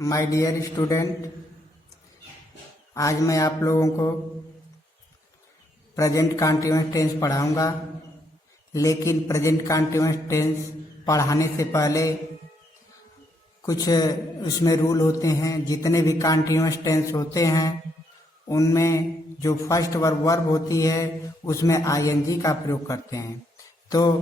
My dear student, आज मैं आप लोगों को प्रेजेंट कंटीन्यूअस टेंस पढ़ाऊंगा। लेकिन प्रेजेंट कंटीन्यूअस टेंस पढ़ाने से पहले कुछ उसमें रूल होते हैं। जितने भी कंटीन्यूअस टेंस होते हैं उनमें जो फर्स्ट वर्ब होती है उसमें आईएनजी का प्रयोग करते हैं। तो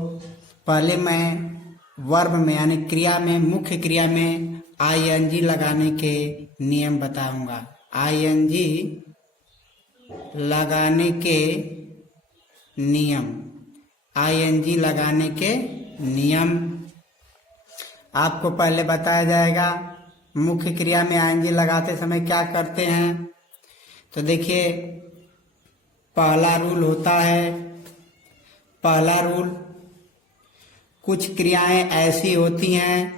पहले मैं वर्ब में यानी क्रिया में, मुख्य क्रिया में आईएनजी लगाने के नियम बताऊंगा। आईएनजी लगाने के नियम, आईएनजी लगाने के नियम आपको पहले बताया जाएगा। मुख्य क्रिया में आईएनजी लगाते समय क्या करते हैं, तो देखिए पहला रूल होता है। पहला रूल, कुछ क्रियाएं ऐसी होती हैं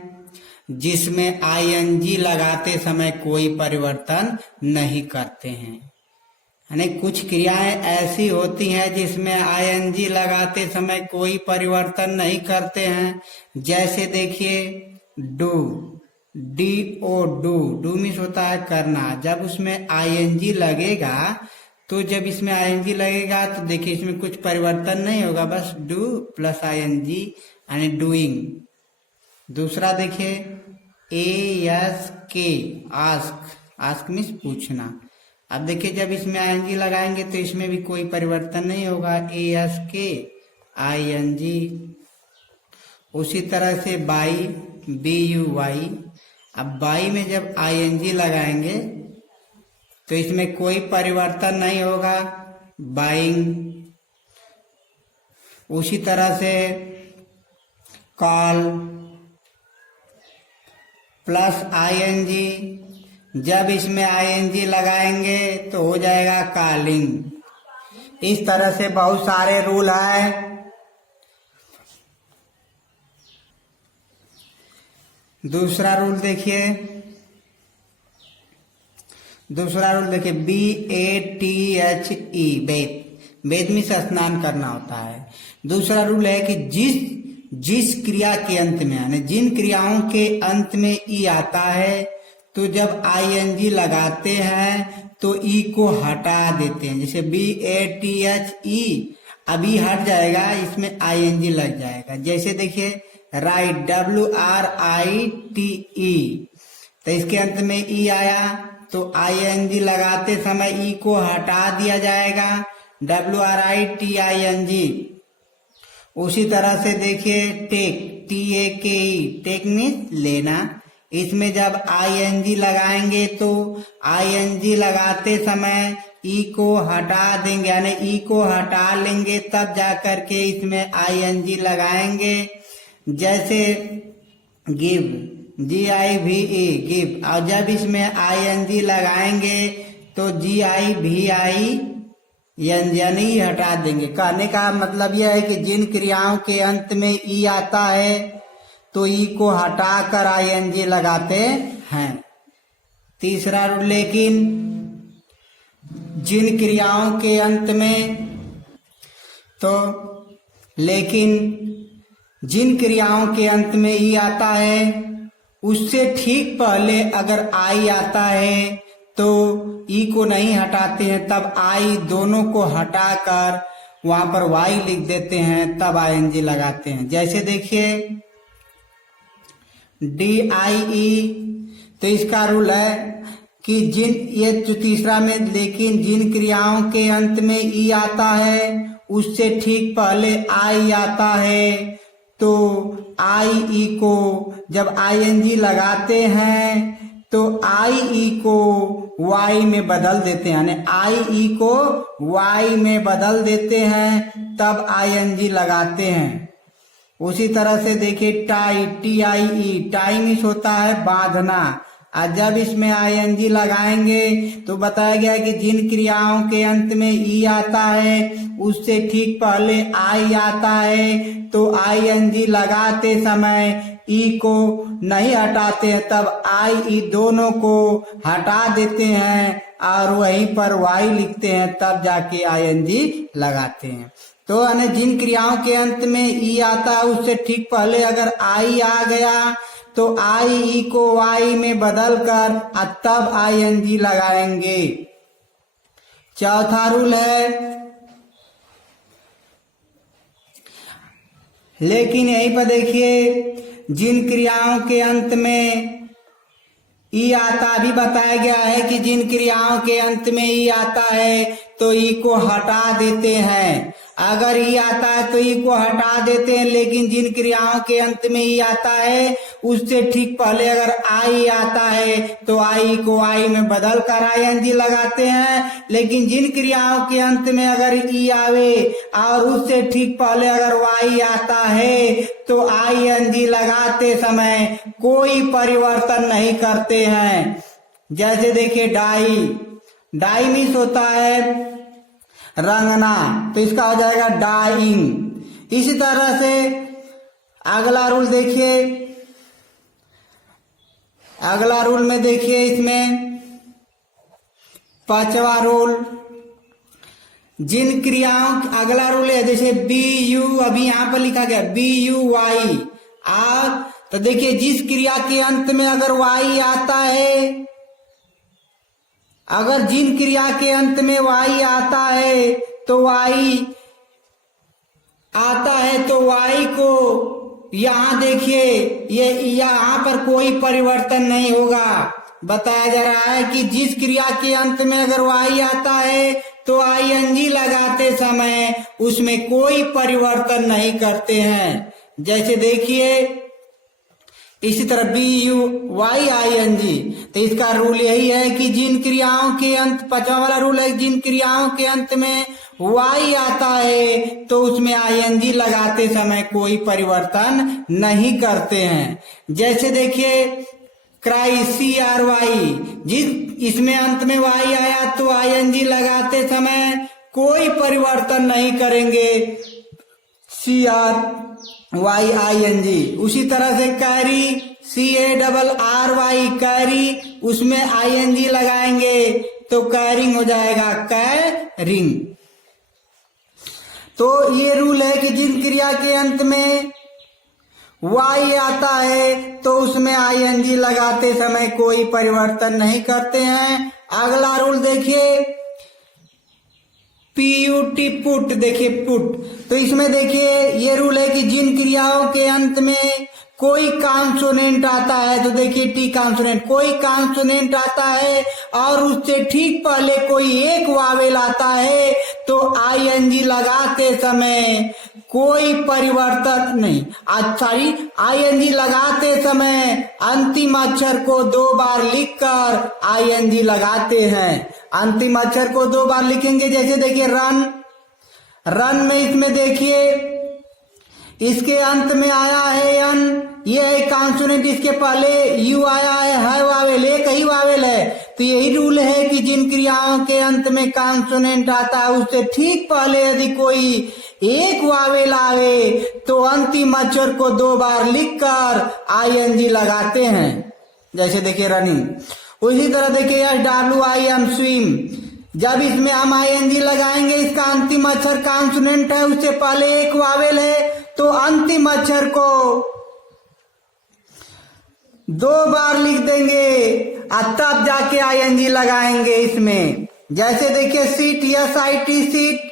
जिसमें आईएनजी लगाते समय कोई परिवर्तन नहीं करते हैं। यानी कुछ क्रियाएं ऐसी होती हैं जिसमें आईएनजी लगाते समय कोई परिवर्तन नहीं करते हैं। जैसे देखिए डू, DO डू मीन्स होता है करना। जब उसमें आईएनजी लगेगा तो जब इसमें आईएनजी लगेगा तो देखिए इसमें कुछ परिवर्तन नहीं होगा, बस डू प्लस आईएनजी यानी डूइंग। दूसरा देखिए ASK, आस्क मीन्स पूछना। अब देखिए जब इसमें आईएनजी लगाएंगे तो इसमें भी कोई परिवर्तन नहीं होगा, ASK ING। उसी तरह से बाई, BUY। अब बाई में जब आईएनजी लगाएंगे तो इसमें कोई परिवर्तन नहीं होगा, बाइंग। उसी तरह से कॉल प्लस आईएनजी, जब इसमें आईएनजी लगाएंगे तो हो जाएगा कॉलिंग। इस तरह से बहुत सारे रूल हैं। दूसरा रूल देखिए, BATHE, बेद में स्नान करना होता है। दूसरा रूल है कि जिस क्रिया के अंत में यानी जिन क्रियाओं के अंत में ई आता है तो जब आईएनजी लगाते हैं तो ई को हटा देते हैं। जैसे BATHE अभी हट जाएगा, इसमें आईएनजी लग जाएगा। जैसे देखिए राइट, WRITE, तो इसके अंत में ई आया तो आईएनजी लगाते समय ई को हटा दिया जाएगा, WRITING। उसी तरह से देखिए TAKE, टेक मीन्स लेना। इसमें जब आईएनजी लगाएंगे तो आईएनजी लगाते समय ई को हटा देंगे, यानी ई को हटा लेंगे तब जाकर के इसमें आईएनजी लगाएंगे। जैसे गिव, GIVE, गिव, और जब इसमें आईएनजी लगाएंगे तो GIVI यानी हटा देंगे। कहने का मतलब यह है कि जिन क्रियाओं के अंत में ई आता है तो ई को हटाकर आईएनजी लगाते हैं। तीसरा रूल, लेकिन जिन क्रियाओं के अंत में जिन क्रियाओं के अंत में ई आता है उससे ठीक पहले अगर आई आता है तो ई को नहीं हटाते हैं, तब आई दोनों को हटाकर वहां पर वाई लिख देते हैं, तब आईएनजी लगाते हैं। जैसे देखिए DIE, तो इसका रूल है कि ये जो तीसरा में, लेकिन जिन क्रियाओं के अंत में ई आता है उससे ठीक पहले आई आता है तो IE को जब आईएनजी लगाते हैं तो IE को Y में बदल देते हैं, यानी IE को Y में बदल देते हैं तब आईएनजी लगाते हैं। उसी तरह से देखिए TIE, टाइम होता है बांधना। और जब इसमें आईएनजी लगाएंगे तो बताया गया है कि जिन क्रियाओं के अंत में ई आता है उससे ठीक पहले आई आता है तो आईएनजी लगाते समय ई को नहीं हटाते हैं, तब IE दोनों को हटा देते हैं और वहीं पर वाई लिखते हैं, तब जाके आईएनजी लगाते हैं। तो जिन क्रियाओं के अंत में ई आता है उससे ठीक पहले अगर आई आ गया तो आई ई को वाई में बदल कर तब आईएनजी लगाएंगे। चौथा रूल है, लेकिन यहीं पर देखिए जिन क्रियाओं के अंत में ई आता, भी बताया गया है कि जिन क्रियाओं के अंत में ई आता है तो ई को हटा देते हैं। अगर ई आता है तो ई को हटा देते हैं, लेकिन जिन क्रियाओं के अंत में ई आता है उससे ठीक पहले अगर आई आता है तो आई को आई में बदल कर आईएनजी लगाते हैं। लेकिन जिन क्रियाओं के अंत में अगर ई आवे और उससे ठीक पहले अगर वाई आता है तो आईएनजी लगाते समय कोई परिवर्तन नहीं करते हैं। जैसे देखिए डाई मीन्स होता है रंगना, तो इसका हो जाएगा डाइंग। इसी तरह से अगला रूल देखिए, अगला रूल में देखिए इसमें पांचवा रूल, जिन क्रियाओं, अगला रूल है जैसे बी यू, अभी यहां पर लिखा गया बी यू वाई तो देखिए जिस क्रिया के अंत में अगर वाई आता है, अगर जिन क्रिया के अंत में वाई आता है तो वाई आता है तो वाई को यहां देखिए ये यहां पर कोई परिवर्तन नहीं होगा। बताया जा रहा है कि जिस क्रिया के अंत में अगर वाई आता है तो आईएनजी लगाते समय उसमें कोई परिवर्तन नहीं करते हैं। जैसे देखिए इसी तरह B U Y I N G, तो इसका रूल यही है कि जिन क्रियाओं के अंत, पांचवा वाला रूल है, जिन क्रियाओं के अंत में वाई आता है तो उसमें आईएनजी लगाते समय कोई परिवर्तन नहीं करते हैं। जैसे देखिए क्राई सी आर वाई, जिस इसमें अंत में वाई आया तो आईएनजी लगाते समय कोई परिवर्तन नहीं करेंगे, C R Y I N G. उसी तरह से carry C A double R Y carry, उसमें आई एन जी लगाएंगे तो कैरिंग हो जाएगा कैरिंग। तो ये रूल है कि जिन क्रिया के अंत में वाई आता है तो उसमें आई एन जी लगाते समय कोई परिवर्तन नहीं करते हैं। अगला रूल देखिए पीयूटी पुट, देखिए पुट, तो इसमें देखिए ये रूल है कि जिन क्रियाओं के अंत में कोई कॉन्सोनेंट आता है, तो देखिए टी कॉन्सोनेंट, कोई कॉन्सोनेंट आता है और उससे ठीक पहले कोई एक वावेल आता है तो आईएनजी लगाते समय कोई परिवर्तन नहीं, सॉरी आईएनजी लगाते समय अंतिम अक्षर को 2 बार लिखकर आईएनजी लगाते हैं। अंतिम अक्षर को 2 बार लिखेंगे। जैसे देखिए रन में इसमें देखिए इसके अंत में आया है एन, ये है कॉन्सोनेंट, इसके पहले यू आया है वावेल, एक ही वावेल है। तो यही रूल है कि जिन क्रियाओं के अंत में कॉन्सोनेंट आता है उससे ठीक पहले यदि कोई एक वावेल आवे तो अंतिम अक्षर को 2 बार लिखकर आईएनजी लगाते हैं। जैसे देखिए रनिंग। उसी तरह देखिए SWIM स्विम, जब इसमें हम आईएनजी लगाएंगे, इसका अंतिम अक्षर कॉन्सोनेंट है, उससे पहले एक वावेल है तो अंतिम अक्षर को 2 बार लिख देंगे और तब जाके आईएनजी लगाएंगे इसमें। जैसे देखिए सीट, SIT सीट,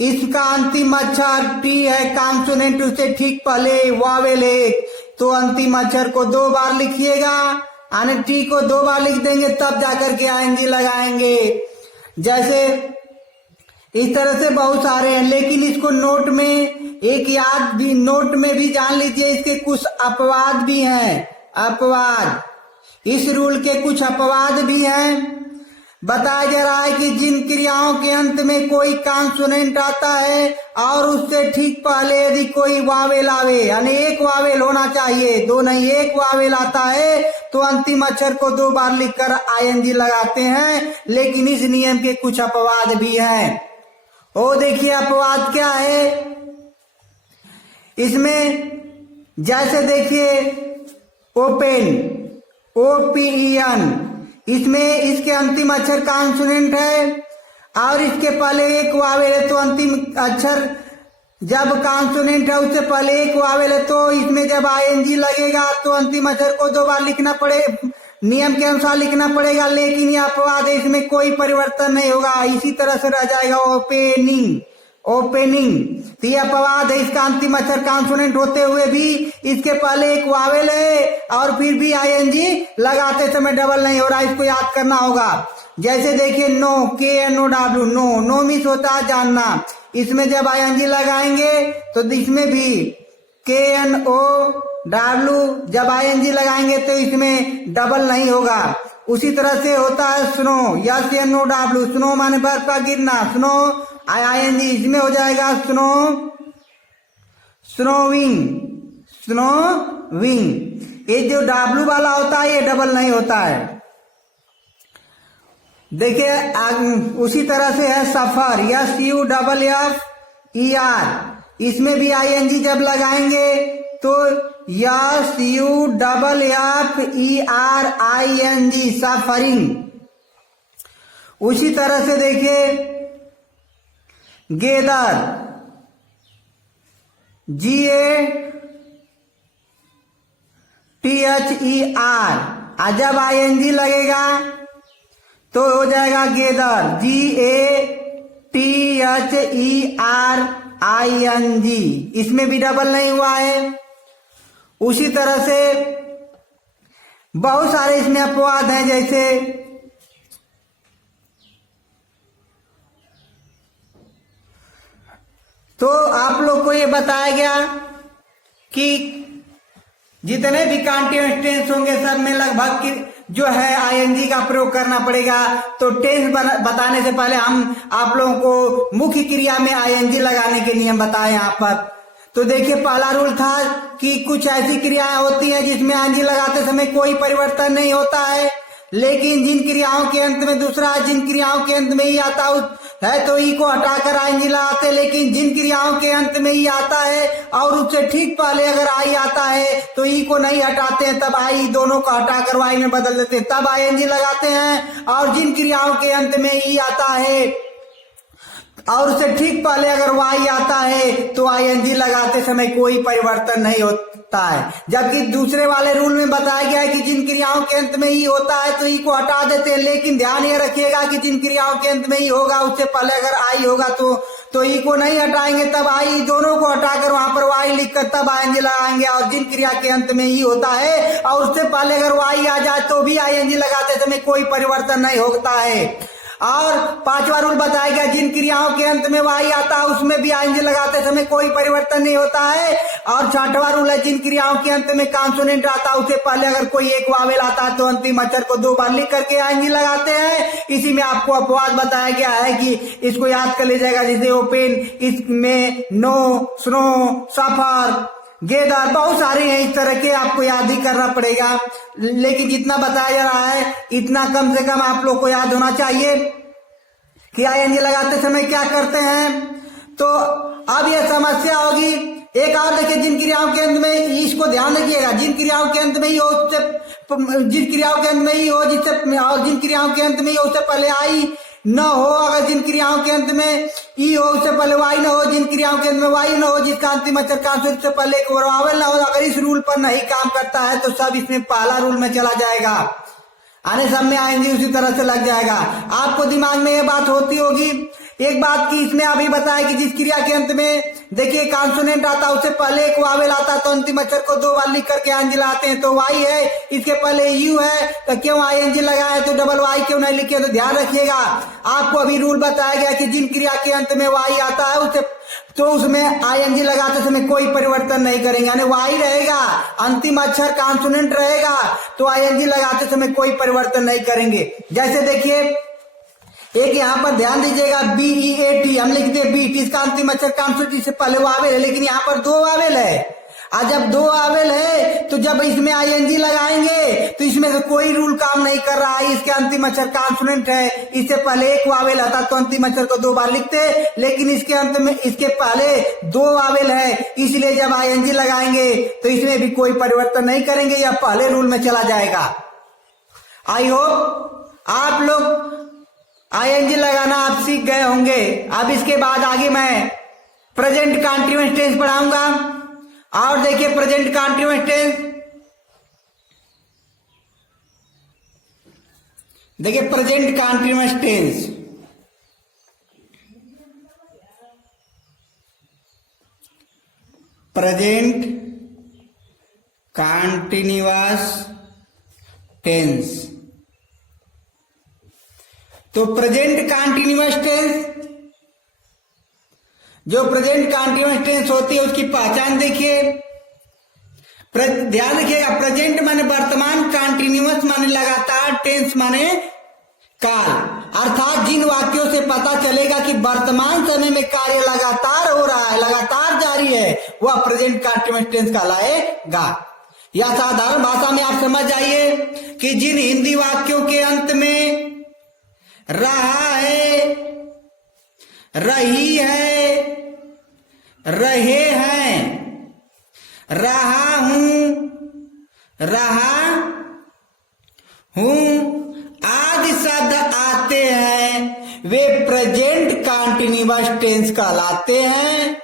इसका अंतिम अक्षर टी है कॉन्सोनेंट, उससे ठीक पहले वावेल है तो अंतिम अक्षर को 2 बार लिखिएगा, यानी टी को 2 बार लिख देंगे तब जाकर के आईएनजी लगाएंगे। जैसे इस तरह से बहुत सारे हैं, लेकिन इसको नोट में एक याद भी, नोट में भी जान लीजिए, इसके कुछ अपवाद भी हैं। अपवाद, इस रूल के कुछ अपवाद भी हैं। बताया जा रहा है कि जिन क्रियाओं के अंत में कोई कॉन्सोनेंट आता है और उससे ठीक पहले यदि कोई वावेल आवे, यानी एक वावेल होना चाहिए, 2 नहीं, एक वावेल आता है तो अंतिम अक्षर को 2 बार लिखकर आईएनजी लगाते हैं। लेकिन इस नियम के कुछ अपवाद भी हैं। ओ देखिए अपवाद क्या है इसमें। जैसे देखिए ओपेन, OPEN, इसमें इसके अंतिम अक्षर कॉन्सोनेंट है और इसके पहले एक वावेल है तो अंतिम अक्षर जब कॉन्सोनेंट है उससे पहले एक वावेल है तो इसमें जब आईएनजी लगेगा तो अंतिम अक्षर को 2 बार लिखना पड़े, नियम के अनुसार लिखना पड़ेगा। लेकिन यह अपवाद है, इसमें कोई परिवर्तन नहीं होगा, इसी तरह से रह जाएगा ओपनिंग। तो यह अपवाद है, इसका अंतिम अक्षर कॉन्सोनेंट होते हुए भी इसके पहले एक वावेल है और फिर भी आईएनजी लगाते समय डबल नहीं हो रहा, इसको याद करना होगा। जैसे देखिए नो, KNOW, नो मीन्स होता है जानना। इसमें जब आईएनजी लगाएंगे तो इसमें भी KNOW जब आईएनजी लगाएंगे तो इसमें डबल नहीं होगा। उसी तरह से होता है स्नो, SNOW, स्नो माने बर्फ का गिरना, स्नो आईएनजी इसमें हो जाएगा स्नो, स्नोविंग। ये जो W वाला होता है ये डबल नहीं होता है। देखिए उसी तरह से है सफर, SUFFER, इसमें भी आईएनजी जब लगाएंगे तो SUFFERING, सफरिंग। उसी तरह से देखिए गेदर, GATHER, जब आईएनजी लगेगा तो हो जाएगा गेदर, GATHERING, इसमें भी डबल नहीं हुआ है। उसी तरह से बहुत सारे इसमें अपवाद हैं, जैसे तो आप लोग को ये बताया गया कि जितने भी कॉन्टिन्यूअस टेंस होंगे सब में लगभग जो है आईएनजी का प्रयोग करना पड़ेगा। तो टेंस बताने से पहले हम आप लोगों को मुख्य क्रिया में आईएनजी लगाने के नियम बताए यहाँ पर। तो देखिए पहला रूल था कि कुछ ऐसी क्रियाएं होती हैं जिसमें आईएनजी लगाते समय कोई परिवर्तन नहीं होता है, लेकिन जिन क्रियाओं के अंत में दूसरा जिन क्रियाओं के अंत में ही आता है तो ई को हटाकर आईएनजी लगाते, लेकिन जिन क्रियाओं के अंत में ई आता है और उससे ठीक पहले अगर आई आता है तो ई को नहीं हटाते हैं, तब आई दोनों को हटाकर वाई में बदल देते हैं, तब आईएनजी लगाते हैं। और जिन क्रियाओं के अंत में ई आता है और उससे ठीक पहले अगर वाई आता है तो आईएनजी लगाते समय कोई परिवर्तन नहीं होता है। जबकि दूसरे वाले रूल में बताया गया है कि जिन क्रियाओं के अंत में ई होता है तो ई को हटा देते हैं, लेकिन ध्यान ये रखिएगा कि जिन क्रियाओं के अंत में ई होगा उससे पहले अगर आई होगा तो ई को नहीं हटाएंगे, तब आई दोनों को हटाकर वहां पर वाई लिखकर तब आईएनजी लगाएंगे। और जिन क्रिया के अंत में ई होता है और उससे पहले अगर वाई आ जाए तो भी आईएनजी लगाते समय कोई परिवर्तन नहीं होता है। और पांचवा रूल बताया गया जिन क्रियाओं के अंत में वाई आता है उसमें भी आईएनजी लगाते समय कोई परिवर्तन नहीं होता है। और छठवां रूल है जिन क्रियाओं के अंत में कॉन्सोनेंट आता है उससे पहले अगर कोई एक वावेल आता है तो अंतिम अक्षर को 2 बार लिख करके आईएनजी लगाते हैं। इसी में आपको अपवाद बताया गया है कि इसको याद कर लीजिएगा, जैसे ओपन, इसमें नो, स्नो, सफर, गेदर, बहुत सारे हैं इस तरह के, आपको याद ही करना पड़ेगा। लेकिन जितना बताया जा रहा है इतना कम से कम आप लोग को याद होना चाहिए कि आईएनजी लगाते समय क्या करते हैं। तो अब यह समस्या होगी। एक और देखिए, जिन क्रियाओं के अंत में इसको ध्यान रखिएगा, जिन क्रियाओं के अंत में ही हो जिन क्रियाओं के अंत में ही हो जिससे और जिन क्रियाओं के अंत में ही हो उससे पहले आई न हो, अगर जिन क्रियाओं के अंत में ई हो उससे पहले वाई न हो, जिन क्रियाओं के अंत में वाई न हो जिसका अंतिम अक्षर कॉन्सोनेंट से पहले एक वावेल न हो, अगर इस रूल पर नहीं काम करता है तो सब इसमें पहला रूल में चला जाएगा, आने सब में आएंगे उसी तरह से लग जाएगा। आपको दिमाग में ये बात होती होगी। एक बात की इसमें अभी बताया कि जिस क्रिया के अंत में देखिए कॉन्सोनेंट आता है उससे पहले एक वावेल आता है तो अंतिम अक्षर को 2 बार लिख करके आईएनजी लगाते हैं। तो वाई है, इसके पहले यू है तो क्यों आईएनजी लगाए, तो डबल वाई क्यों नहीं लिखे। तो ध्यान रखिएगा, आपको अभी रूल बताया गया कि जिन क्रिया के अंत में वाई आता है उससे तो उसमें आईएनजी लगाते समय कोई परिवर्तन नहीं करेंगे, यानी वाई रहेगा, अंतिम अक्षर कॉन्सोनेंट रहेगा तो आईएनजी लगाते समय कोई परिवर्तन नहीं करेंगे। जैसे देखिए एक यहाँ पर ध्यान दीजिएगा, BEAT हम लिखते हैं बीट, इसका अंतिम अक्षर कॉन्सोनेंट से पहले वावेल है, लेकिन यहाँ पर 2 वावेल है। और जब 2 वावेल है तो जब इसमें आईएनजी लगाएंगे तो इसमें से कोई रूल काम नहीं कर रहा है। इसके अंतिम अक्षर कॉन्सोनेंट है, इससे पहले एक वावेल आता तो अंतिम अक्षर को 2 बार लिखते, लेकिन इसके अंत में इसके पहले 2 वावेल है, इसलिए जब आईएनजी लगाएंगे तो इसमें भी कोई परिवर्तन नहीं करेंगे, या पहले रूल में चला जाएगा। आई होप आप लोग आईएनजी लगाना आप सीख गए होंगे। अब इसके बाद आगे मैं प्रेजेंट कंटीन्यूअस टेंस पढ़ाऊंगा। और देखिए प्रेजेंट कंटीन्यूअस टेंस, देखिए present continuous tense, present continuous tense. तो प्रेजेंट कंटीन्यूअस टेंस, जो प्रेजेंट कंटीन्यूअस टेंस होती है उसकी पहचान देखिए। ध्यान रखिएगा, प्रेजेंट माने वर्तमान, कंटीन्यूअस माने लगातार, टेंस माने काल। अर्थात जिन वाक्यों से पता चलेगा कि वर्तमान समय में कार्य लगातार हो रहा है, लगातार जारी है, वह प्रेजेंट कंटीन्यूअस टेंस कहलाएगा। या साधारण भाषा में आप समझ जाइए कि जिन हिंदी वाक्यों के अंत में रहा है, रही है, रहे हैं, रहा हूं, रहा हूं आदि शब्द आते हैं, वे प्रेजेंट कंटीन्यूअस टेंस कहलाते हैं।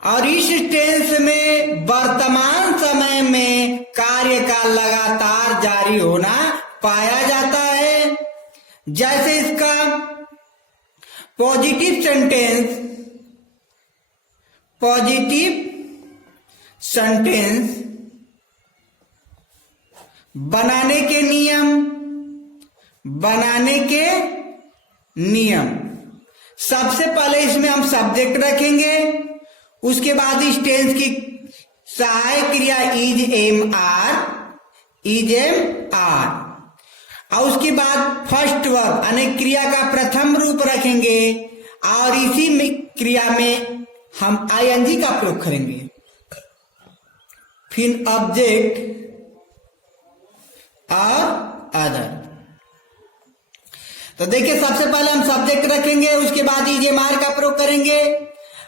और इस टेंस में वर्तमान समय में कार्य का लगातार जारी होना पाया जाता है। जैसे इसका पॉजिटिव सेंटेंस, पॉजिटिव सेंटेंस बनाने के नियम, बनाने के नियम। सबसे पहले इसमें हम सब्जेक्ट रखेंगे, उसके बाद इस टेंस की सहायक क्रिया is am are, is am are, और उसके बाद फर्स्ट वर्ब यानी क्रिया का प्रथम रूप रखेंगे और इसी में क्रिया में हम आईएनजी का प्रयोग करेंगे। फिर ऑब्जेक्ट और अदर। तो देखिए सबसे पहले हम सब्जेक्ट रखेंगे, उसके बाद इजेमार का प्रयोग करेंगे।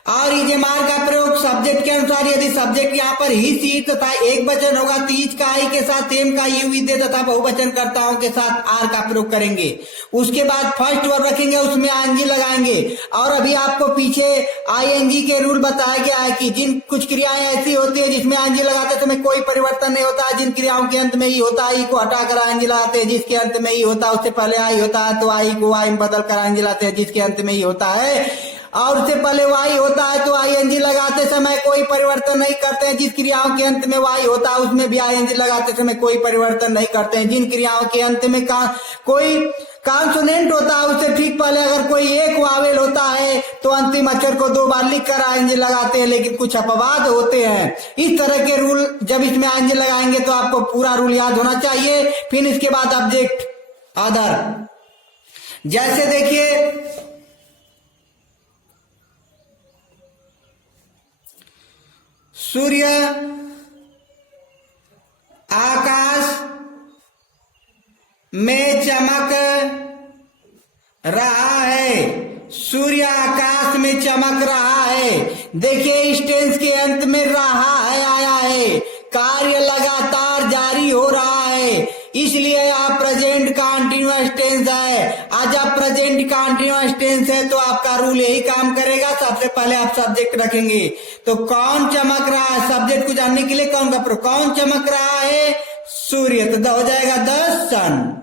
और इजेमार का प्रयोग सब्जेक्ट के अनुसार, यदि सब्जेक्ट यहाँ पर ही सी तथा एक वचन होगा तो ईज का आई के साथ एम का यू विदे तथा बहुवचन कर्ताओं के साथ आर का प्रयोग करेंगे। उसके बाद फर्स्ट वर्ब रखेंगे, उसमें आईएनजी लगाएंगे। और अभी आपको पीछे आईएनजी के रूल बताया गया है कि जिन कुछ क्रियाएं ऐसी होती है जिसमें आईएनजी लगाते समय कोई परिवर्तन नहीं होता है, जिन क्रियाओं के अंत में ही होता है ई को हटाकर आईएनजी लगाते हैं, जिसके अंत में ही होता है उससे पहले आई होता है तो आई को आई में बदल कर आईएनजी लगाते हैं, जिसके अंत में ही होता है और उससे पहले वाई होता है तो आईएनजी लगाते समय कोई परिवर्तन नहीं करते हैं। जिस क्रियाओं के अंत में वाई होता है उसमें भी आईएनजी लगाते समय कोई परिवर्तन नहीं करते हैं। जिन क्रियाओं के अंत में कोई कॉन्सोनेंट होता है उससे ठीक पहले अगर कोई एक वावेल होता है तो अंतिम अक्षर को 2 बार लिख कर आईएनजी लगाते हैं, लेकिन कुछ अपवाद होते हैं। इस तरह के रूल जब इसमें आईएनजी लगाएंगे तो आपको पूरा रूल याद होना चाहिए। फिर इसके बाद ऑब्जेक्ट अदर, जैसे देखिए सूर्य आकाश में चमक रहा है, सूर्य आकाश में चमक रहा है। देखिए इस टेंस के अंत में रहा है आया है, कार्य लगातार जारी हो रहा है, इसलिए यह प्रेजेंट कंटीन्यूअस टेंस है। आज आप प्रेजेंट कंटीन्यूअस टेंस है तो आपका रूल यही काम करेगा। सबसे पहले आप सब्जेक्ट रखेंगे, तो कौन चमक रहा है, सब्जेक्ट को जानने के लिए कौन का प्रयोग, कौन चमक रहा है, सूर्य, तो हो जाएगा द सन।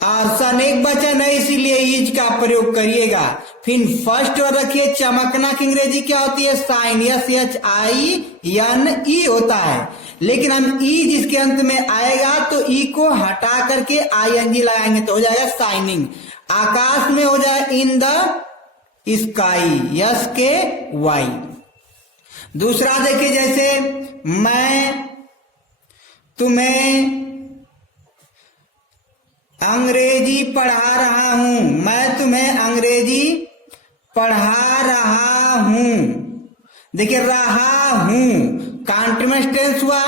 और सन एक वचन है इसीलिए इज का प्रयोग करिएगा। फिर फर्स्ट वर्ड रखिए, चमकना की अंग्रेजी क्या होती है, साइन, SHINE होता है, लेकिन हम ई जिसके अंत में आएगा तो ई को हटा करके ING लगाएंगे तो हो जाएगा साइनिंग। आकाश में हो जाए इन द स्काई, SKY। दूसरा देखिए, जैसे मैं तुम्हें अंग्रेजी पढ़ा रहा हूं, मैं तुम्हें अंग्रेजी पढ़ा रहा हूं। देखिए रहा हूं कंटीन्यूअस टेंस हुआ।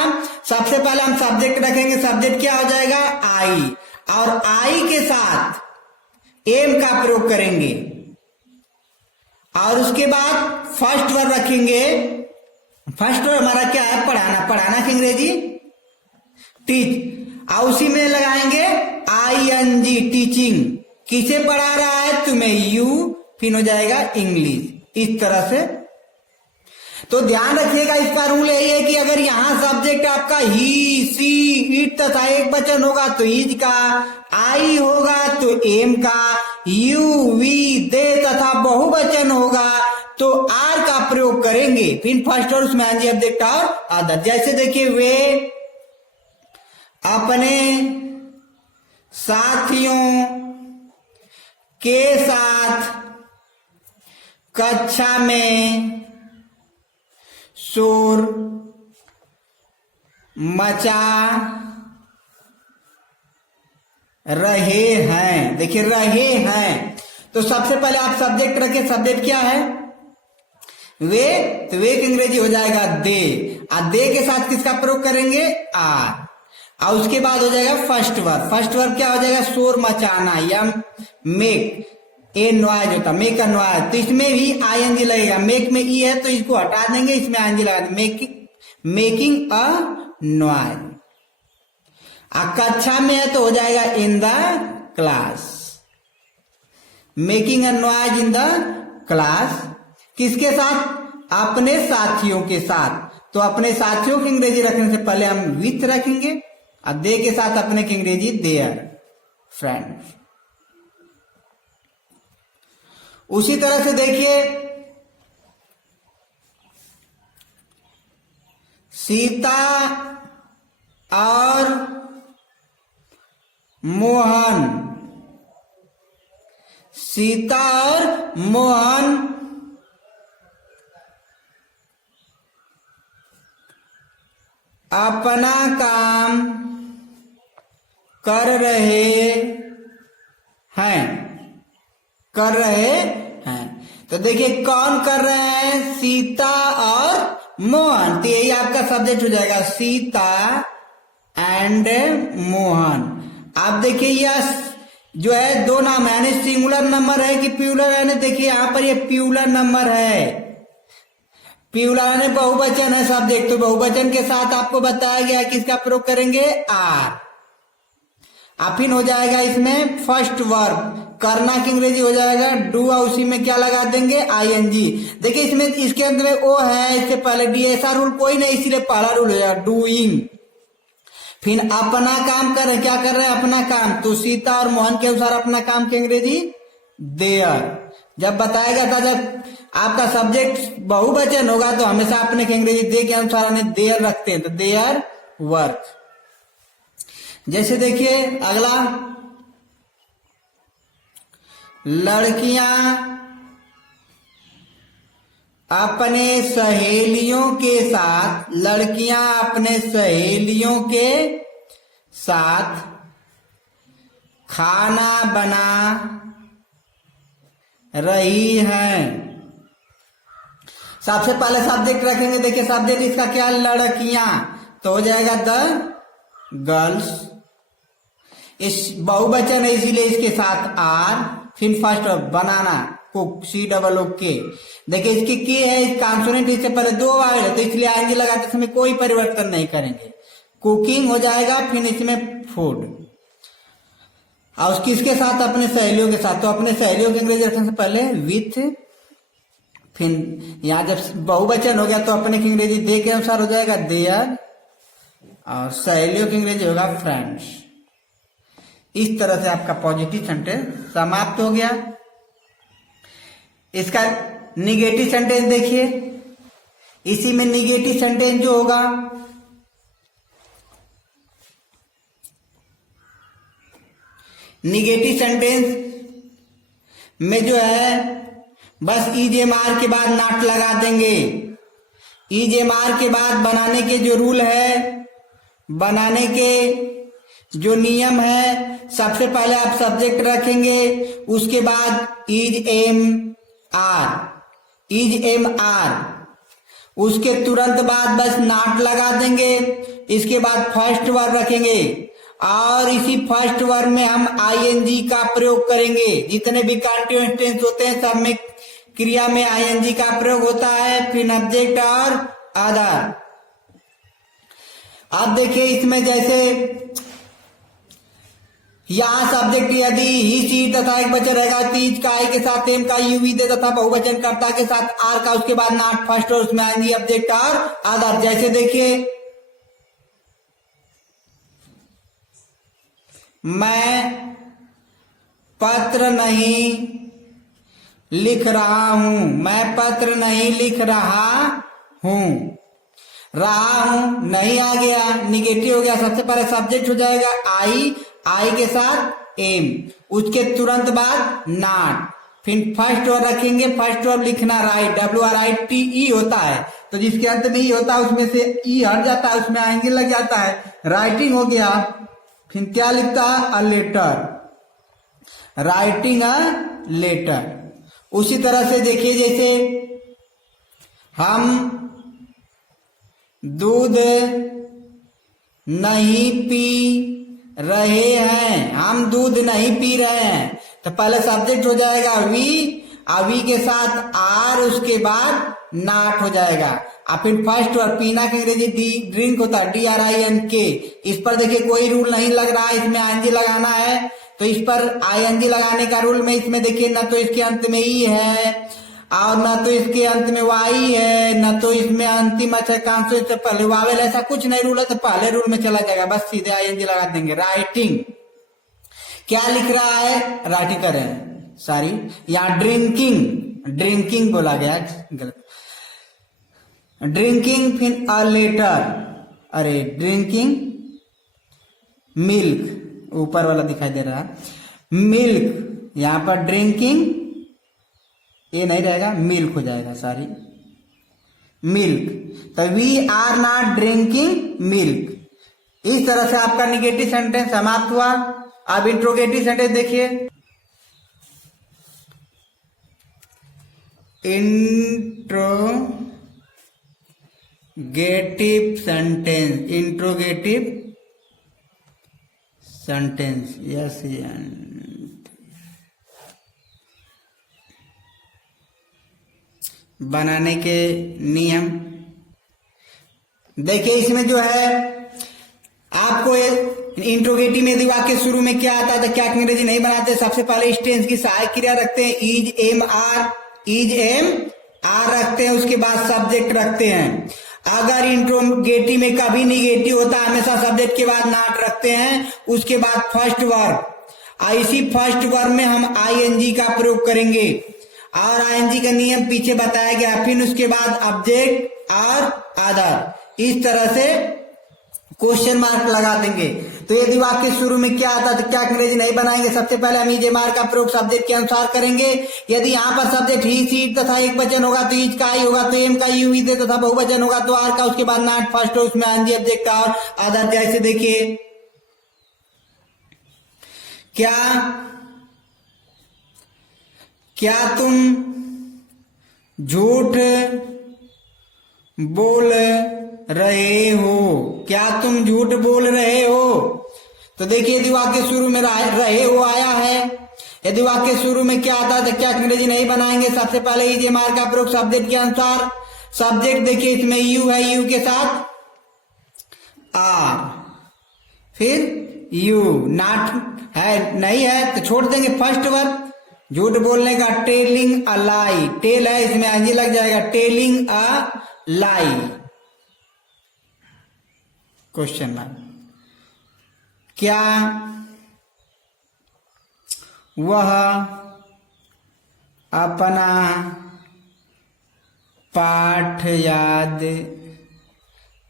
सबसे पहले हम सब्जेक्ट रखेंगे, सब्जेक्ट क्या हो जाएगा, आई, और आई के साथ एम का प्रयोग करेंगे। और उसके बाद फर्स्ट वर्ब रखेंगे, फर्स्ट वर्ब हमारा क्या है, पढ़ाना, पढ़ाना की अंग्रेजी टीच, और उसी में लगाएंगे ING, टीचिंग। किसे पढ़ा रहा है, तुम्हें, यू फिर हो जाएगा इंग्लिश। इस तरह से तो ध्यान रखिएगा, इसका रूल यही है कि अगर यहाँ सब्जेक्ट आपका ही, सी, इट तथा एक वचन होगा तो इज का, आई होगा तो एम का, यू, वी, दे तथा बहुवचन होगा तो आर का प्रयोग करेंगे। फिर फर्स्ट और उसमें आएंगे ऑब्जेक्ट और अदर। जैसे देखिए, वे अपने साथियों के साथ कक्षा में शोर मचा रहे हैं। देखिए, रहे हैं तो सबसे पहले आप सब्जेक्ट रखें। सब्जेक्ट क्या है? वे, तो वे की अंग्रेजी हो जाएगा दे। और दे के साथ किसका प्रयोग करेंगे? आर। और उसके बाद हो जाएगा फर्स्ट वर्ब। फर्स्ट वर्ब क्या हो जाएगा? शोर मचाना या मेक ए नॉइज होता, मेक अ नॉइज। तो इसमें भी आईएनजी लगेगा। मेक में ई है तो इसको हटा देंगे, इसमें आईएनजी लगा देंगे, मेकिंग अ नॉइज। कक्षा में है तो हो जाएगा in the class, making a noise in the class. किसके साथ? अपने साथियों के साथ। तो अपने साथियों की अंग्रेजी रखने से पहले हम विथ रखेंगे और दे के साथ अपने की अंग्रेजी देयर फ्रेंड्स। उसी तरह से देखिए, सीता और मोहन, सीता और मोहन अपना काम कर रहे हैं, कर रहे हैं। तो देखिए, कौन कर रहे हैं? सीता और मोहन। तो यही आपका सब्जेक्ट हो जाएगा, सीता एंड मोहन। आप देखिए, यह जो है दो नाम है, यानी सिंगुलर नंबर है कि प्लूरल है? देखिए यहां पर ये प्लूरल नंबर है। प्लूरल यानी बहुवचन है सब्जेक्ट। तो बहुवचन के साथ आपको बताया गया किसका प्रयोग करेंगे? आर। फिर हो जाएगा इसमें फर्स्ट वर्ब, करना की अंग्रेजी हो जाएगा डू, और उसी में क्या लगा देंगे? आईएनजी। देखिए इसमें, इसके अंदर ओ है, इससे पहले डी, ऐसा रूल कोई नहीं, इसलिए पहला रूल हो जाएगा डूइंग। फिर अपना काम कर रहे, क्या कर रहे हैं? अपना काम। तो सीता और मोहन के अनुसार अपना काम की अंग्रेजी देयर। जब बताया गया था, जब आपका सब्जेक्ट बहुवचन होगा तो हमेशा अपने की अंग्रेजी दे के अनुसार देयर रखते हैं, तो देयर वर्क। जैसे देखिए अगला, लड़कियां अपने सहेलियों के साथ, लड़कियां अपने सहेलियों के साथ खाना बना रही हैं। सबसे पहले सब्जेक्ट रखेंगे। देखिए सब्जेक्ट इसका क्या है? लड़कियां, तो हो जाएगा द गर्ल्स। इस बहुवचन है इसीलिए इसके साथ आर। फिर फर्स्ट बनाना, कुक, सी डबल ओ के। देखिए इसकी के है, इस कॉन्सोनेंट इससे पहले दो वाइल है तो इसलिए आएंगे लगाते समय कोई परिवर्तन नहीं करेंगे। कुकिंग हो जाएगा, फिर इसमें फूड। और किसके साथ? अपने सहेलियों के साथ। तो अपने सहेलियों की अंग्रेजी रखने से पहले विथ। फिर यहां जब बहुवचन हो गया तो अपने की अंग्रेजी दे के अनुसार हो जाएगा देयर, और सहेलियों की अंग्रेजी होगा फ्रेंड्स। इस तरह से आपका पॉजिटिव सेंटेंस समाप्त हो गया। इसका निगेटिव सेंटेंस देखिए, इसी में निगेटिव सेंटेंस जो होगा, निगेटिव सेंटेंस में जो है बस ईजेएमआर के बाद नॉट लगा देंगे। ईजेएमआर के बाद बनाने के जो रूल है, बनाने के जो नियम है, सबसे पहले आप सब्जेक्ट रखेंगे, उसके बाद is am are, is am are, उसके तुरंत बाद बस नॉट लगा देंगे। इसके बाद फर्स्ट वर्ब रखेंगे और इसी फर्स्ट वर्ब में हम आईएनजी का प्रयोग करेंगे। जितने भी कंटीन्यूअस टेंस होते हैं सब में क्रिया में आईएनजी का प्रयोग होता है। फिर ऑब्जेक्ट और अदर। अब देखिए इसमें जैसे यहाँ सब्जेक्ट यदि ही सी तथा एक वचन रहेगा, तीज का आई के साथ एम का यू वी दे तथा बहुवचन कर्ता के साथ आर का, उसके बाद नॉट फर्स्ट और उसमें आएंगी ऑब्जेक्ट और अदर। जैसे देखिए मैं पत्र नहीं लिख रहा हूं, मैं पत्र नहीं लिख रहा हूं, रहा हूं नहीं आ गया, निगेटिव हो गया। सबसे पहले सब्जेक्ट हो जाएगा आई, आई के साथ एम, उसके तुरंत बाद नॉट, फिर फर्स्ट वर्ब रखेंगे, फर्स्ट वर्ब लिखना राइट, WRITE होता है, तो जिसके अंत में ई होता है उसमें से ई हट जाता है, उसमें एंगल लग जाता है, राइटिंग हो गया। फिर क्या लिखता है, a letter, writing a letter. उसी तरह से देखिए जैसे हम दूध नहीं पी रहे हैं, हम दूध नहीं पी रहे हैं, तो पहले सब्जेक्ट हो जाएगा वी, वी के साथ आर, उसके बाद नॉट हो जाएगा। अब फिर फर्स्ट वर्ड पीना के अंग्रेजी ड्रिंक होता है, DRINK। इस पर देखिए कोई रूल नहीं लग रहा है, इसमें आईएनजी लगाना है, तो इस पर आईएनजी लगाने का रूल में इसमें देखिए न तो इसके अंत में ई है और न तो इसके अंत में वाई है, न तो इसमें अंतिम अक्षरांश से पहले वावेल, ऐसा कुछ नहीं रूल है, तो पहले रूल में चला जाएगा, बस सीधे आईएनजी लगा देंगे। राइटिंग क्या लिख रहा है, राइटिंग कर रहे हैं, सॉरी यहाँ ड्रिंकिंग, ड्रिंकिंग बोला गया गलत, ड्रिंकिंग, फिर अ लेटर, अरे ड्रिंकिंग मिल्क, ऊपर वाला दिखाई दे रहा है मिल्क, यहां पर ड्रिंकिंग ये नहीं रहेगा, मिल्क हो जाएगा, सॉरी मिल्क, तो we are not drinking milk. इस तरह से आपका निगेटिव सेंटेंस समाप्त हुआ। अब इंट्रोगेटिव सेंटेंस देखिए, इंट्रोगेटिव सेंटेंस, इंट्रोगेटिव सेंटेंस, यस बनाने के नियम देखिए। इसमें जो है आपको इंट्रोगेटिव में यदि वाक्य शुरू में क्या आता है तो क्या अंग्रेजी नहीं बनाते, सबसे पहले टेंस की सहायक क्रिया रखते हैं, is am are, is am are रखते हैं, उसके बाद सब्जेक्ट रखते हैं। अगर इंट्रोगेटिव में कभी निगेटिव होता है, हमेशा सब्जेक्ट के बाद नॉट रखते हैं, उसके बाद फर्स्ट वर्ब, इसी फर्स्ट वर्ब में हम आईएनजी का प्रयोग करेंगे और आईएनजी का नियम पीछे बताया गया, फिर उसके बाद ऑब्जेक्ट और अदर, इस तरह से क्वेश्चन मार्क लगा देंगे। तो यदि वाक्य शुरू में क्या आता है तो क्या अंग्रेजी नहीं बनाएंगे, सबसे पहले हम इज मार्क का प्रयोग सब्जेक्ट के अनुसार करेंगे। यदि यहाँ पर सब्जेक्ट ही सी तथा एक वचन होगा तो इज का आई होगा, तो एम का यू वी दे तथा बहुवचन होगा तो आर का, उसके बाद नॉट फर्स्ट हो, उसमें आईएनजी ऑब्जेक्ट और अदर। जैसे देखिए क्या तुम झूठ बोल रहे हो, क्या तुम झूठ बोल रहे हो। तो देखिए यदि वाक्य शुरू में रहे हो आया है, यदि वाक्य शुरू में क्या आता है तो क्या अंग्रेजी नहीं बनाएंगे, सबसे पहले इज मार्क का प्रयोग सब्जेक्ट के अनुसार। सब्जेक्ट देखिए इसमें यू है, यू के साथ आर, फिर यू, नॉट है नहीं है तो छोड़ देंगे फर्स्ट वर्ब। झूठ बोलने का टेलिंग अ लाई, टेल है इसमें आईएनजी लग जाएगा, टेलिंग अ लाई। क्वेश्चन मार्क, क्या वह अपना पाठ याद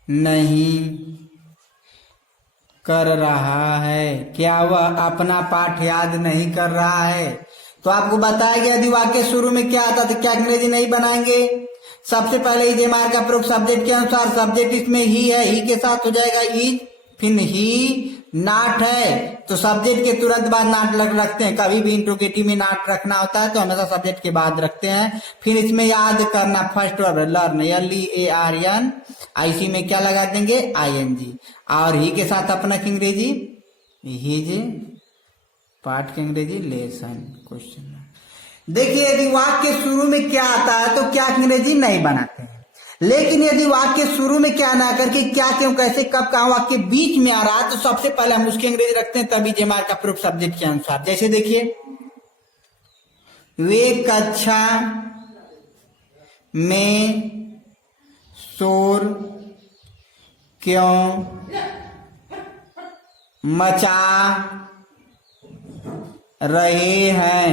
नहीं कर रहा है, क्या वह अपना पाठ याद नहीं कर रहा है। तो आपको बताया गया यदि वाक्य शुरू में क्या आता तो क्या अंग्रेजी नहीं बनाएंगे, सबसे पहले इज मार्क का प्रयोग सब्जेक्ट के अनुसार। सब्जेक्ट इसमें ही है, ही के साथ हो जाएगा इज, फिर ही नॉट है तो सब्जेक्ट के तुरंत बाद नॉट रखते हैं। कभी भी इंट्रोगेटिव में नॉट रखना होता है तो हमेशा सब्जेक्ट के बाद रखते हैं। फिर इसमें याद करना फर्स्ट वर्ब लर्न, LEARN, इसी में क्या लगा देंगे आईएनजी, और ही के साथ अपना अंग्रेजी हिज, पाठ के अंग्रेजी लेसन। क्वेश्चन देखिए यदि वाक्य शुरू में क्या आता है तो क्या अंग्रेजी नहीं बनाते हैं, लेकिन यदि वाक्य शुरू में क्या ना करके क्या क्यों कैसे कब कहाँ वाक्य बीच में आ रहा है तो सबसे पहले हम उसकी अंग्रेजी रखते हैं, तभी जेमार का प्रयोग सब्जेक्ट के अनुसार। जैसे देखिए, वे कक्षा में शोर क्यों मचा रहे हैं।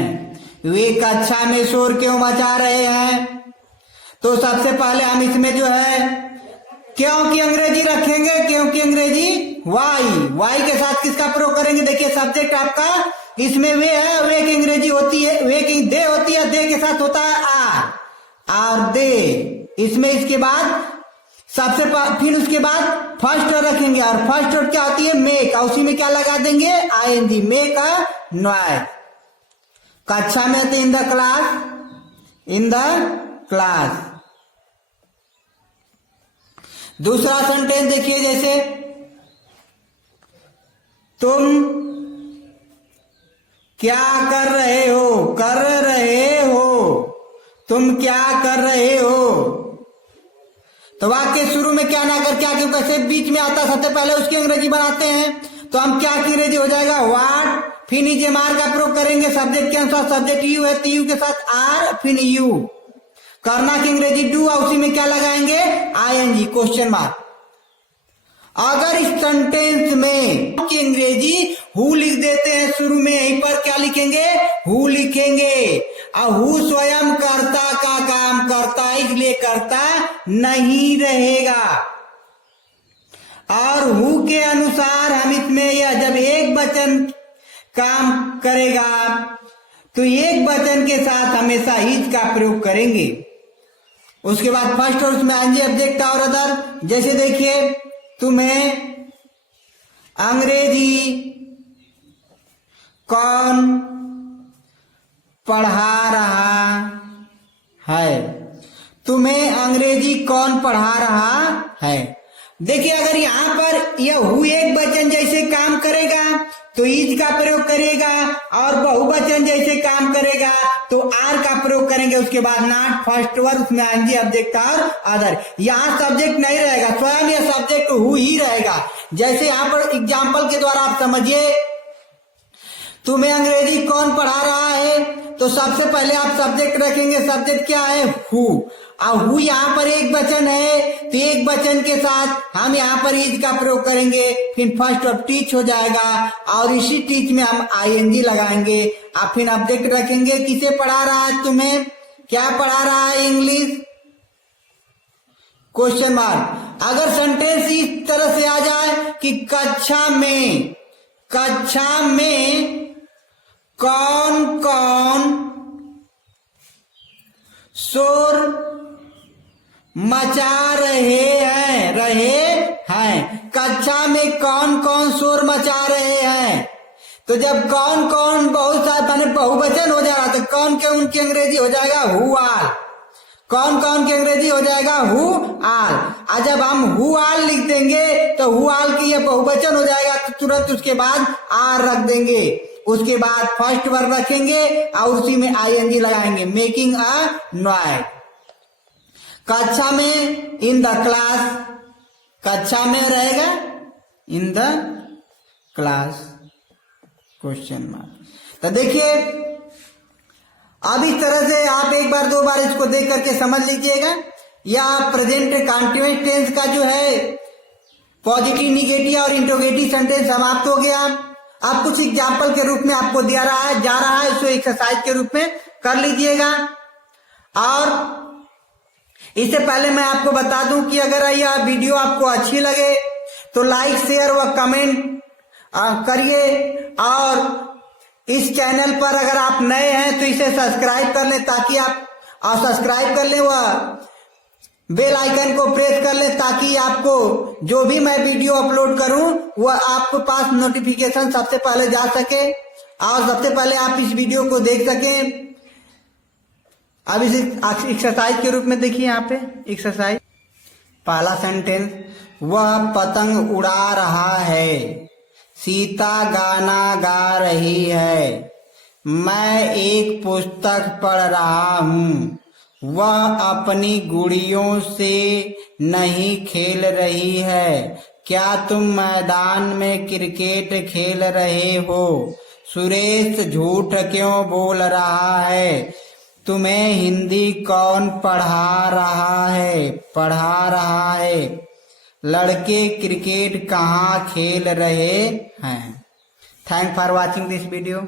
वे कक्षा में शोर क्यों मचा रहे हैं, तो सबसे पहले हम इसमें जो है क्यों की अंग्रेजी रखेंगे। क्यों की अंग्रेजी वाई के साथ किसका प्रयोग करेंगे। देखिए सब्जेक्ट आपका इसमें वे है, वे की अंग्रेजी होती है, वे की दे होती है, दे के साथ होता है आर दे। इसमें इसके बाद फिर उसके बाद फर्स्ट वर्ड रखेंगे, और फर्स्ट वर्ड क्या होती है मेक, और उसी में क्या लगा देंगे आईएनजी, मेक अ नॉइज। कक्षा में तो इन द क्लास। दूसरा सेंटेंस देखिए, जैसे तुम क्या कर रहे हो, तुम क्या कर रहे हो। तो वाक्य शुरू में क्या ना कर क्या क्यों कैसे बीच में आता, सबसे पहले उसकी अंग्रेजी बनाते हैं। तो हम क्या की अंग्रेजी हो जाएगा व्हाट, फिर नीचे मार का प्रयोग करेंगे सब्जेक्ट के अनुसार। सब्जेक्ट यू है तो यू के साथ आर, फिर यू। करना की अंग्रेजी डू, और उसी में क्या लगाएंगे आईएनजी क्वेश्चन मार्क। अगर इस सेंटेंस में की अंग्रेजी हु लिख देते हैं शुरू में, यहीं पर क्या लिखेंगे हु लिखेंगे। और हु स्वयं कर्ता का काम करता है, इसलिए कर्ता नहीं रहेगा। और हु के अनुसार हम इसमें यह जब एक वचन काम करेगा तो एक वचन के साथ हमेशा इज का प्रयोग करेंगे। उसके बाद फर्स्ट और उसमें आईएनजी ऑब्जेक्ट और अदर। जैसे देखिए, तुम्हें अंग्रेजी कौन पढ़ा रहा है, तुम्हें अंग्रेजी कौन पढ़ा रहा है। देखिए अगर यहां पर यह हु एक वचन जैसे काम करेगा तो इज का प्रयोग करेगा, और बहुवचन जैसे काम करेगा तो आर का प्रयोग करेंगे। उसके बाद नॉट फर्स्ट वर्ड, उसमें आईएनजी ऑब्जेक्ट और अदर। यहाँ सब्जेक्ट नहीं रहेगा, स्वयं यह सब्जेक्ट हु ही रहेगा। जैसे यहाँ पर एग्जाम्पल के द्वारा आप समझिए, तुम्हें अंग्रेजी कौन पढ़ा रहा है, तो सबसे पहले आप सब्जेक्ट रखेंगे। सब्जेक्ट क्या है हु, और हु यहाँ पर एक वचन है तो एक वचन के साथ हम यहाँ पर इज का प्रयोग करेंगे। फिर फर्स्ट ऑफ टीच हो जाएगा, और इसी टीच में हम आईएनजी लगाएंगे। और फिर ऑब्जेक्ट रखेंगे, किसे पढ़ा रहा है, तुम्हें क्या पढ़ा रहा है इंग्लिश क्वेश्चन मार्क। अगर सेंटेंस इस तरह से आ जाए कि कक्षा में कौन कौन शोर मचा रहे हैं, कक्षा में कौन कौन शोर मचा रहे हैं। तो जब कौन कौन बहुत सारे माने बहुवचन हो जा रहा तो कौन के उनकी अंग्रेजी हो जाएगा हु आल, कौन कौन की अंग्रेजी हो जाएगा हु आल। और जब हम हु आल लिख देंगे तो हु आल की यह बहुवचन हो जाएगा, तो तुरंत उसके बाद आर रख देंगे। उसके बाद फर्स्ट वर्ब रखेंगे और उसी में आईएनजी लगाएंगे, मेकिंग अ नॉइज। कक्षा में इन द क्लास, कक्षा में रहेगा in the class question mark. तो देखिए अब इस तरह से आप एक बार दो बार इसको देख करके समझ लीजिएगा। या प्रेजेंट कंटीन्यूअस टेंस का जो है पॉजिटिव, निगेटिव और इंट्रोगेटिव सेंटेंस समाप्त हो गया। अब कुछ एग्जाम्पल के रूप में आपको जा रहा है, इसको एक्सरसाइज के रूप में कर लीजिएगा। और इससे पहले मैं आपको बता दूं कि अगर यह वीडियो आपको अच्छी लगे तो लाइक शेयर व कमेंट करिए, और इस चैनल पर अगर आप नए हैं तो इसे सब्सक्राइब कर लें, ताकि आप सब्सक्राइब कर लें व बेल आइकन को प्रेस कर लें, ताकि आपको जो भी मैं वीडियो अपलोड करूं वह आपके पास नोटिफिकेशन सबसे पहले जा सके और सबसे पहले आप इस वीडियो को देख सकें। अब इसे एक्सरसाइज के रूप में देखिए, यहाँ पे एक्सरसाइज। पहला सेंटेंस, वह पतंग उड़ा रहा है, सीता गाना गा रही है, मैं एक पुस्तक पढ़ रहा हूँ, वह अपनी गुड़ियों से नहीं खेल रही है। क्या तुम मैदान में क्रिकेट खेल रहे हो? सुरेश झूठ क्यों बोल रहा है? तुम्हें हिंदी कौन पढ़ा रहा है? लड़के क्रिकेट कहाँ खेल रहे हैं? Thank for watching this video.